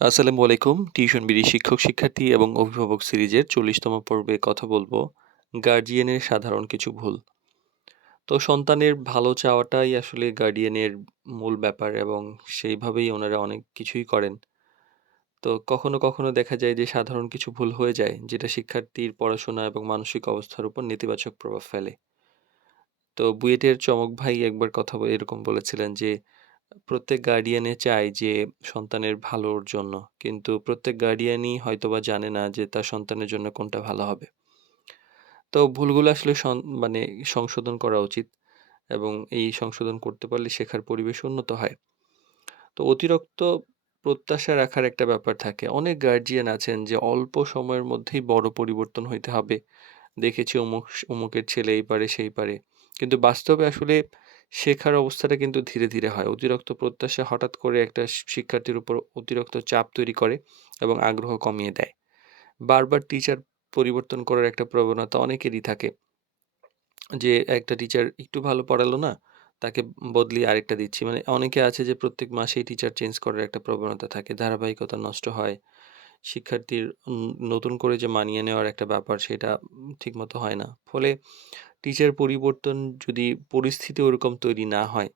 আসসালামু আলাইকুম। Tuition BD শিক্ষক, শিক্ষার্থী এবং অভিভাবক সিরিজের ৪০তম পর্বে কথা বলবো গার্ডিয়ানের সাধারণ কিছু ভুল। তো সন্তানের ভালো চাওয়াটাই আসলে গার্ডিয়ানের মূল ব্যাপার এবং সেইভাবেই ওনারা অনেক কিছুই করেন। তো কখনো দেখা যায় যে সাধারণ কিছু ভুল হয়ে যায় যেটা শিক্ষার্থীর পড়াশোনা এবং মানসিক অবস্থার উপর নেতিবাচক প্রভাব ফেলে। তো বুয়েটের চমক ভাই একবার কথা এরকম বলেছিলেন যে প্রত্যেক গার্ডিয়ানে চায় যে সন্তানের ভালোর জন্য। কিন্তু প্রত্যেক গার্ডিয়ানই হয়তোবা জানে না যে তার সন্তানের জন্য কোনটা ভালো হবে। তো ভুলগুলো আসলে মানে সংশোধন করা উচিত এবং এই সংশোধন করতে পারলে শেখার পরিবেশ উন্নত হয়। তো অতিরিক্ত প্রত্যাশা রাখার একটা ব্যাপার থাকে। অনেক গার্ডিয়ান আছেন যে অল্প সময়ের মধ্যেই বড় পরিবর্তন হইতে হবে। দেখেছি অমুকের ছেলে এই পারে সেই পারে। কিন্তু বাস্তবে আসলে শেখার অবস্থাটা কিন্তু ধীরে, ধীরে হয়। অতিরিক্ত প্রত্যাশা হঠাৎ করে একটা শিক্ষার্থীর উপর অতিরিক্ত চাপ তৈরি করে এবং আগ্রহ কমিয়ে দেয়। বারবার টিচার পরিবর্তন করার একটা প্রবণতা অনেকেরই থাকে। যে একটা টিচার একটু ভালো পড়ালো না, তাকে বদলিয়ে আরেকটা দিচ্ছি। মানে অনেকে আছে যে প্রত্যেক মাসেই টিচার চেঞ্জ করার একটা প্রবণতা থাকে। ধারাবাহিকতা নষ্ট হয়। শিক্ষার্থীর নতুন করে যে মানিয়ে নেওয়ার একটা ব্যাপার সেটা ঠিকমতো হয় না। ফলে টিচার পরিবর্তন যদি পরিস্থিতি ওরকম তৈরি না হয়,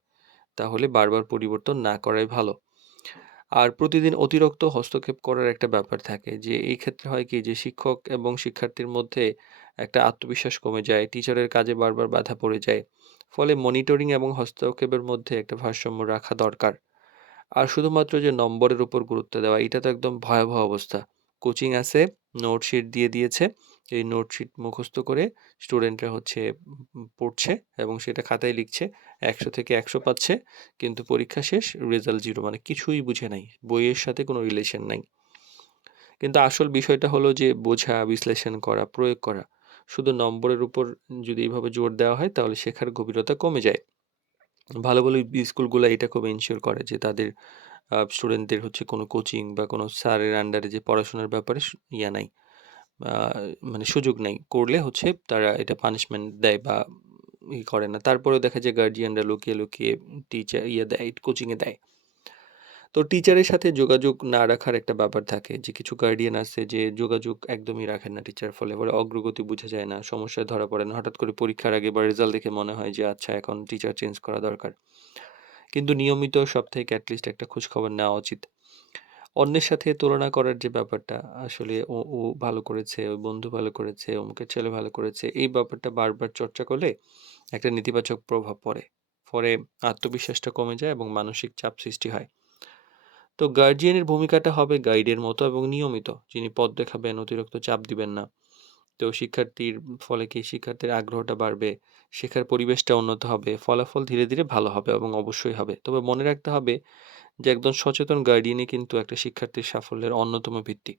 তাহলে বারবার পরিবর্তন না করাই ভালো। আর প্রতিদিন অতিরিক্ত হস্তক্ষেপ করার একটা ব্যাপার থাকে যে এই ক্ষেত্রে হয় কি যে শিক্ষক এবং শিক্ষার্থীর মধ্যে একটা আত্মবিশ্বাস কমে যায়, টিচারের কাজে বারবার বাধা পড়ে যায়। ফলে মনিটরিং এবং হস্তক্ষেপের মধ্যে একটা ভারসাম্য রাখা দরকার। আর শুধুমাত্র যে নম্বরের উপর গুরুত্ব দেওয়া এটা তো একদম ভয়াবহ অবস্থা। কোচিং আছে, নোটশিট দিয়ে দিয়েছে। এই নোটশিট মুখস্থ করে স্টুডেন্টরা হচ্ছে পড়ছে এবং সেটা খাতায় লিখছে। ১০০ থেকে ১০০ পাচ্ছে। কিন্তু পরীক্ষা শেষ রেজাল্ট 0 মানে কিছুই বুঝে নাই। বইয়ের সাথে কোনো রিলেশন নাই। কিন্তু আসল বিষয়টা হলো যে বোঝা, বিশ্লেষণ করা, প্রয়োগ করা। শুধু নম্বরের উপর যদি এভাবে জোর দেওয়া হয় তাহলে শেখার গভীরতা কমে যায়। ভালো, ভালো স্কুলগুলা এটা খুব এনশিওর করে যে তাদের স্টুডেন্টদের হচ্ছে কোনো কোচিং বা কোনো স্যারের আন্ডারে যে পড়াশোনার ব্যাপারে ইয়া নাই। আ মানে সুযোগ নাই। করলে হচ্ছে তারা এটা পানিশমেন্ট দেয় বা করে না। তারপরেও দেখা যায় গার্ডিয়ানরা লুকিয়ে, লুকিয়ে দেয়, কোচিং এ দেয়। তো টিচারের সাথে যোগাযোগ না রাখার একটা ব্যাপার থাকে যে কিছু গার্ডিয়ান আছে যে যোগাযোগ একদমই রাখেন না টিচার ফলে অগ্রগতি বোঝা যায় না, সমস্যায় ধরা পড়েন। হঠাৎ করে পরীক্ষার আগে বা রেজাল্ট দেখে মনে হয় যে আচ্ছা এখন টিচার চেঞ্জ করা দরকার। কিন্তু নিয়মিত সপ্তাহে এটলিস্ট একটা খোঁজখবর নেওয়া উচিত। অন্যের সাথে তুলনা করার যে ব্যাপারটা আসলে ও ভালো করেছে, ওর বন্ধু ভালো করেছে, অমুকের ছেলে ভালো করেছে। এই ব্যাপারটা বারবার চর্চা করলে একটা নেতিবাচক প্রভাব পড়ে। ফলে আত্মবিশ্বাসটা কমে যায় এবং মানসিক চাপ সৃষ্টি হয়। তো গার্ডিয়ানের ভূমিকাটা হবে গাইডের মতো এবং নিয়মিত। যিনি পথ দেখাবেন, অতিরিক্ত চাপ দিবেন না। তো শিক্ষার্থীর ফলে কি শিক্ষার্থীর আগ্রহটা বাড়বে, শেখার পরিবেশটা উন্নত হবে, ফলাফল ধীরে, ধীরে ভালো হবে এবং অবশ্যই হবে। তবে মনে রাখতে হবে যে একজন সচেতন গার্ডিয়ানই কিন্তু একটা শিক্ষার্থীর সাফল্যের অন্যতম ভিত্তি।